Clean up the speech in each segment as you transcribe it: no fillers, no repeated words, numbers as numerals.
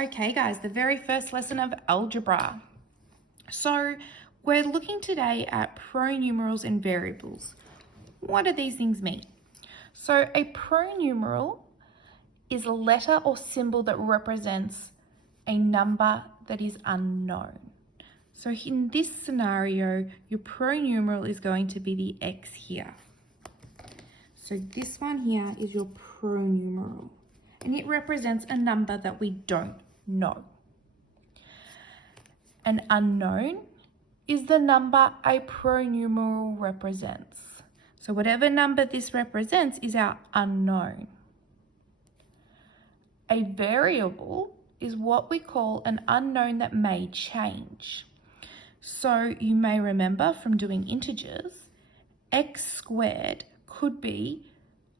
Okay guys, the very first lesson of algebra. So we're looking today at pronumerals and variables. What do these things mean? So a pronumeral is a letter or symbol that represents a number that is unknown. So in this scenario, your pronumeral is going to be the X here. So this one here is your pronumeral, and it represents a number that we don't know. An unknown is the number a pronumeral represents. So whatever number this represents is our unknown. A variable is what we call an unknown that may change. So you may remember from doing integers, x squared could be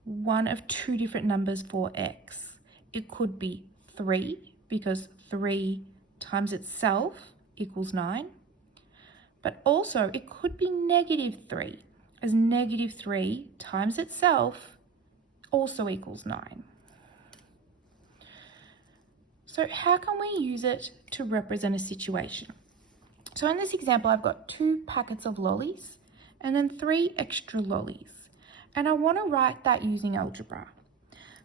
one of two different numbers for x. It could be 3, because 3 times itself equals 9. But also it could be -3, as -3 times itself also equals 9. So how can we use it to represent a situation? So in this example, I've got 2 packets of lollies and then 3 extra lollies. And I want to write that using algebra.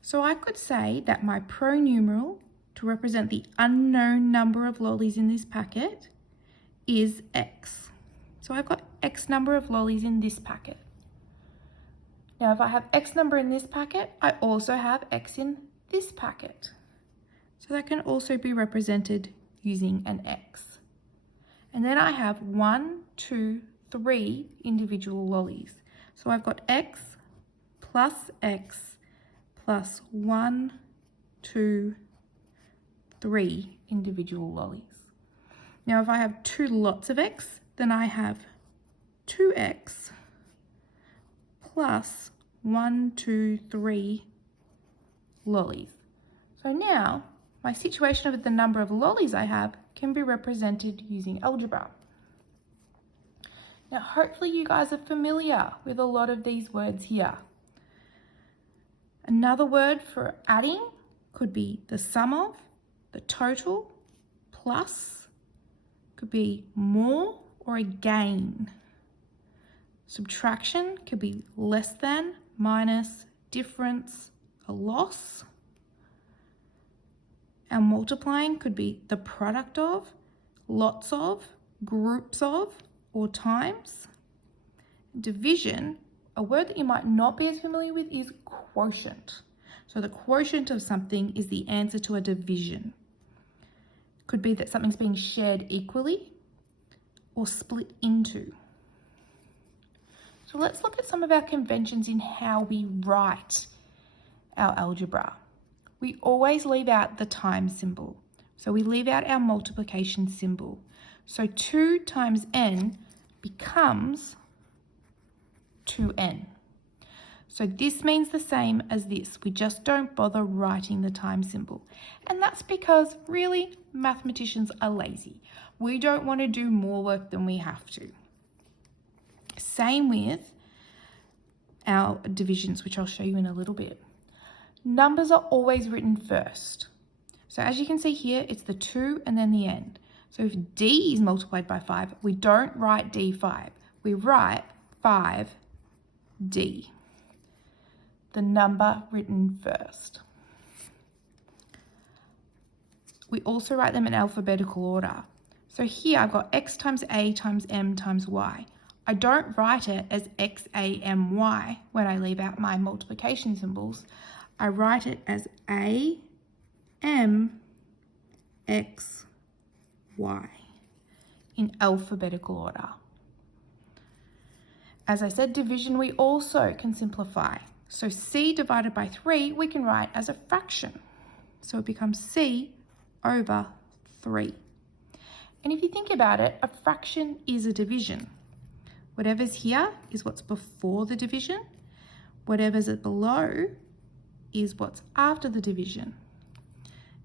So I could say that my pronumeral, to represent the unknown number of lollies in this packet, is x. So I've got x number of lollies in this packet. Now if I have x number in this packet, I also have x in this packet. So that can also be represented using an x. And then I have 1, 2, 3 individual lollies. So I've got x plus 1, 2, 3 individual lollies. Now if I have 2 lots of x, then I have 2x plus 1, 2, 3 lollies. So now my situation with the number of lollies I have can be represented using algebra. Now hopefully you guys are familiar with a lot of these words here. Another word for adding could be the sum of, the total, plus, could be more or again. Subtraction could be less than, minus, difference, a loss. And multiplying could be the product of, lots of, groups of, or times. Division, a word that you might not be as familiar with, is quotient. So the quotient of something is the answer to a division. Could be that something's being shared equally or split into. So let's look at some of our conventions in how we write our algebra. We always leave out the times symbol. So we leave out our multiplication symbol. So 2 times n becomes 2n. So this means the same as this. We just don't bother writing the times symbol. And that's because really mathematicians are lazy. We don't want to do more work than we have to. Same with our divisions, which I'll show you in a little bit. Numbers are always written first. So as you can see here, it's the 2 and then the end. So if D is multiplied by 5, we don't write D5. We write 5D. The number written first. We also write them in alphabetical order. So here I've got x times a times m times y. I don't write it as x, a, m, y when I leave out my multiplication symbols. I write it as a, m, x, y in alphabetical order. As I said, division we also can simplify. So c divided by 3 we can write as a fraction. So it becomes c over 3. And if you think about it, a fraction is a division. Whatever's here is what's before the division. Whatever's below is what's after the division.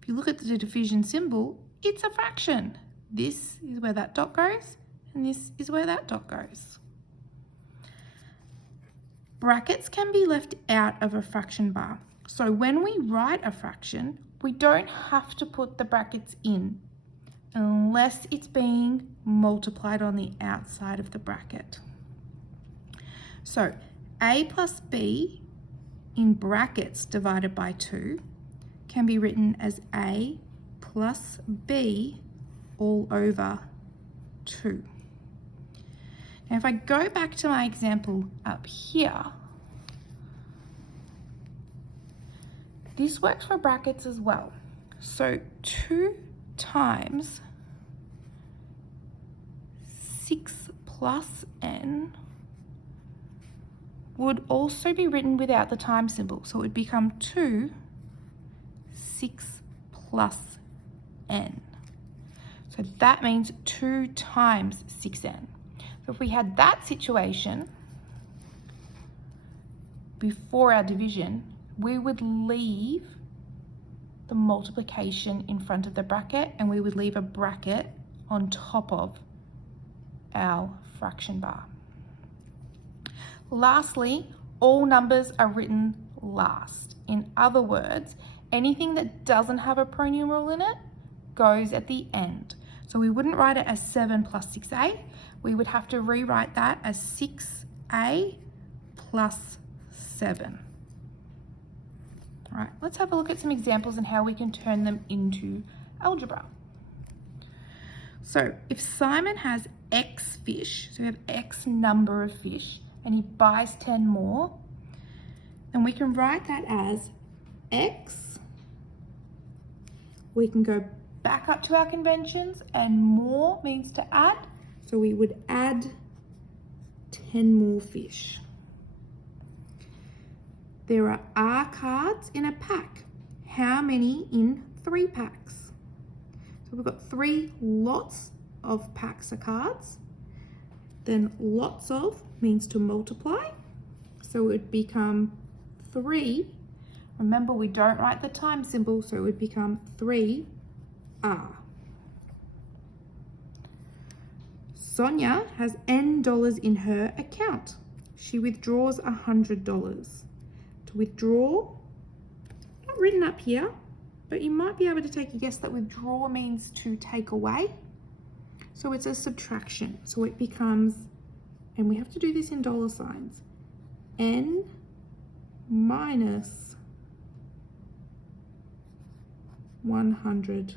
If you look at the division symbol, it's a fraction. This is where that dot goes, and this is where that dot goes. Brackets can be left out of a fraction bar. So when we write a fraction, we don't have to put the brackets in unless it's being multiplied on the outside of the bracket. So a plus b in brackets divided by 2 can be written as a plus b all over 2. Now if I go back to my example up here, this works for brackets as well. So 2 times 6 plus n would also be written without the times symbol. So it would become 2, 6 plus n. So that means 2 times 6n. So if we had that situation before our division, we would leave the multiplication in front of the bracket and we would leave a bracket on top of our fraction bar. Lastly, all numbers are written last. In other words, anything that doesn't have a pronumeral in it goes at the end. So we wouldn't write it as 7 plus 6a. We would have to rewrite that as 6a plus 7. All right, let's have a look at some examples and how we can turn them into algebra. So if Simon has X fish, so we have X number of fish, and he buys 10 more, then we can write that as X. We can go back up to our conventions, and more means to add. So we would add 10 more fish. There are R cards in a pack. How many in 3 packs? So we've got 3 lots of packs of cards. Then lots of means to multiply. So it would become 3. Remember, we don't write the times symbol, so it would become 3R. Sonia has N dollars in her account. She withdraws $100. To withdraw, not written up here, but you might be able to take a guess that withdraw means to take away. So it's a subtraction. So it becomes, and we have to do this in dollar signs, N minus $100.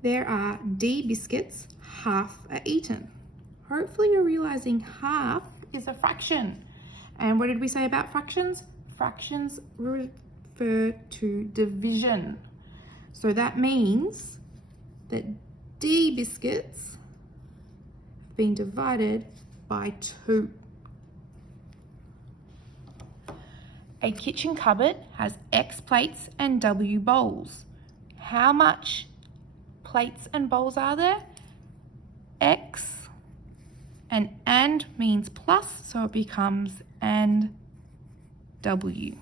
There are D biscuits, half are eaten. Hopefully you're realizing half is a fraction. And what did we say about fractions? Fractions refer to division. So that means that D biscuits have been divided by 2. A kitchen cupboard has X plates and W bowls. How much plates and bowls are there? X, and means plus, so it becomes and W.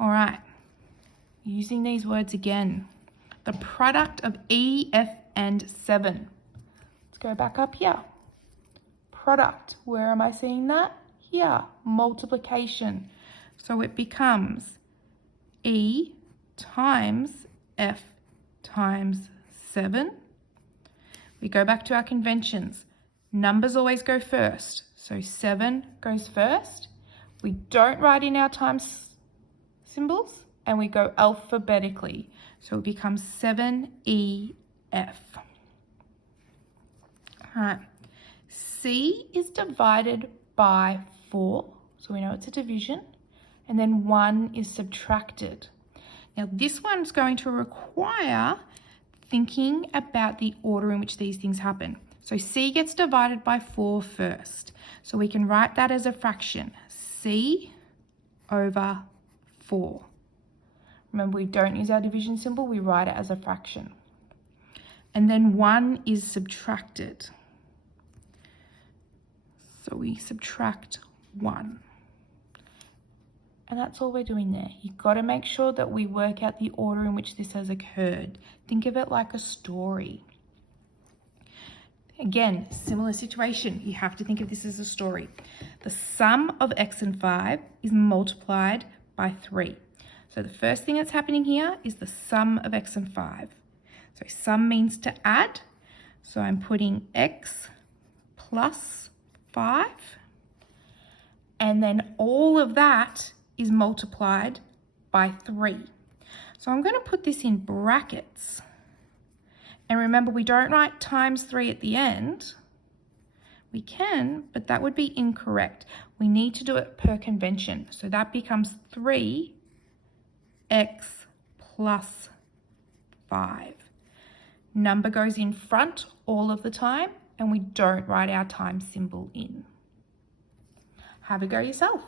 All right, using these words again. The product of E, F, and 7. Let's go back up here. Product, where am I seeing that? Here, multiplication. So it becomes E times F times 7. We go back to our conventions. Numbers always go first. So 7 goes first. We don't write in our times symbols and we go alphabetically. So it becomes 7EF. All right. C is divided by 4. So we know it's a division. And then 1 is subtracted. Now this one's going to require thinking about the order in which these things happen. So C gets divided by 4 first. So we can write that as a fraction. C over 4. Remember, we don't use our division symbol, we write it as a fraction. And then 1 is subtracted. So we subtract 1. And that's all we're doing there. You've got to make sure that we work out the order in which this has occurred. Think of it like a story. Again, similar situation. You have to think of this as a story. The sum of x and 5 is multiplied by 3. So the first thing that's happening here is the sum of x and 5. So sum means to add. So I'm putting x plus 5. And then all of that is multiplied by 3. So I'm going to put this in brackets. And remember, we don't write times 3 at the end. We can, but that would be incorrect. We need to do it per convention. So that becomes 3x plus 5. Number goes in front all of the time, and we don't write our times symbol in. Have a go yourself.